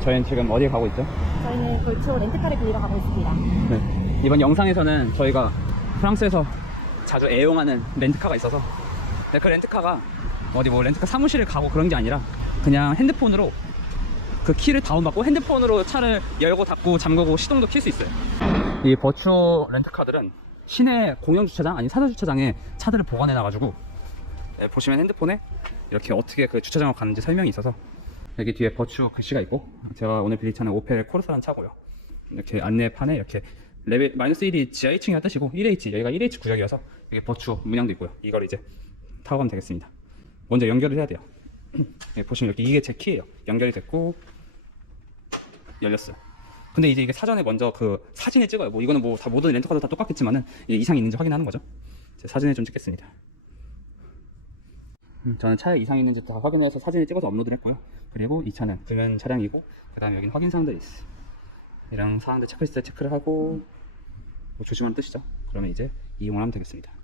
저희는 지금 어디에 가고 있죠? 저희는 골초 렌트카를 빌리러 가고 있습니다. 네. 이번 영상에서는 저희가 프랑스에서 자주 애용하는 렌트카가 있어서 네, 그 렌트카가 어디 뭐 렌트카 사무실을 가고 그런 게 아니라 그냥 핸드폰으로 그 키를 다운받고 핸드폰으로 차를 열고 닫고 잠그고 시동도 킬 수 있어요. 이 버추 렌트카들은 시내 공영 주차장 아니 사전 주차장에 차들을 보관해 놔가지고 네, 보시면 핸드폰에 이렇게 어떻게 그 주차장을 가는지 설명이 있어서 여기 뒤에 버추 글씨가 있고 제가 오늘 빌린 차는 오펠 코르사라는 차고요. 이렇게 안내판에 이렇게 레벨 마이너스 1이 지하 1층이라 뜻이고 1H 여기가 1H 구역이어서 여기 버추 문양도 있고요. 이걸 이제 타고 가면 되겠습니다. 먼저 연결을 해야 돼요. 여기 보시면 여기 이게 제 키예요. 연결이 됐고 열렸어요. 근데 이제 이게 사전에 먼저 그 사진을 찍어요. 뭐 이거는 뭐 다 모든 렌터카도 다 똑같겠지만은 이상이 있는지 확인하는 거죠. 제 사진을 좀 찍겠습니다. 음, 저는 차에 이상이 있는지 다 확인해서 사진을 찍어서 업로드를 했고요. 그리고 이 차는 불면 차량이고 그 다음에 여기는 확인 사항들이 있어. 이런 사항들 체크리스트 체크를 하고 뭐 조심하는 뜻이죠. 그러면 이제 이용을 하면 되겠습니다.